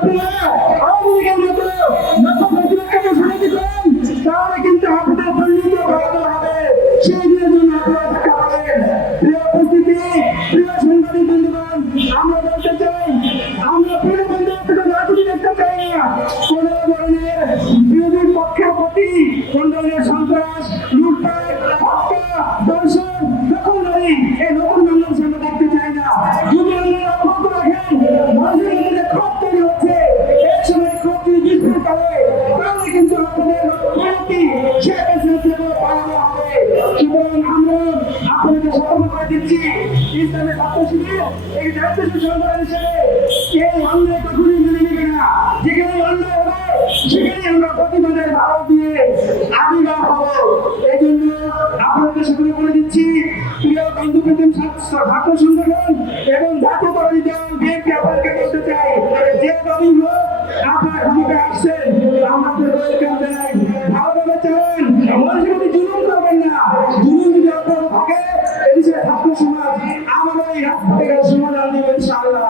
আপনারা আওয়ামী লীগের মতো নতুন প্রতিরক্ষাকে সরাতে করেন, তাহলে কিন্তু আপনাদের পরিণতি ভয়াবহ হবে। সেই দিনের জন্য আপনারা অপেক্ষা করেন। প্রিয় উপস্থিতি, প্রিয় সাংবাদিক বন্ধুগণ, আমরা বলতে চাই, আমরা পূর্ণবন্ধের থেকে রাজনীতি দেখতে চাই না। কোন ধরনের বিরোধীর পক্ষের প্রতি কোন ধরনের সন্ত্রাস, লুটপাট, হত্যা, ধর্ষণ, দখলদারি, এই নতুন বাংলাদেশ আমরা দেখতে চাই না। যদি আপনারা অব্যাহত রাখেন, মানুষের মধ্যে ক্ষোভ তৈরি হচ্ছে, এক সময় ক্ষোভ যদি বিস্ফোরণ করে, তাহলে কিন্তু আপনাদের পরিণতি শেখ হাসিনার থেকে ভয়াবহ হবে। সুতরাং আমরা আপনাদের সতর্ক করে দিচ্ছি, ইসলামের ছাত্র শিবির এই দায়িত্বশীল সংগঠন হিসেবে এই অন্যায় কখনোই মেনে নেবে না। যেখানে অন্যায় হবে সেখানে আমরা প্রতিবাদের ভাব দিয়ে আবির্ভাব হব। এই জন্য আপনাদের সকলে বলে দিচ্ছি, প্রিয় বন্ধু প্রতিম ছাত্র সংগঠন এবং জাতীয়তাবাদী দল বিএনপি আপনাকে বলতে চাই, যে দলই হোক আপনার ক্ষমতায় আসছেন, আমাদের ওয়েলকাম জানাই। ভালোভাবে চলেন, মানুষের প্রতি জুলুম করবেন না। জুলুম যদি আপনার থাকে, এদেশের ছাত্র সমাজ আমাদের এই রাস্তা থেকে সমাধান দেবে ইনশাআল্লাহ।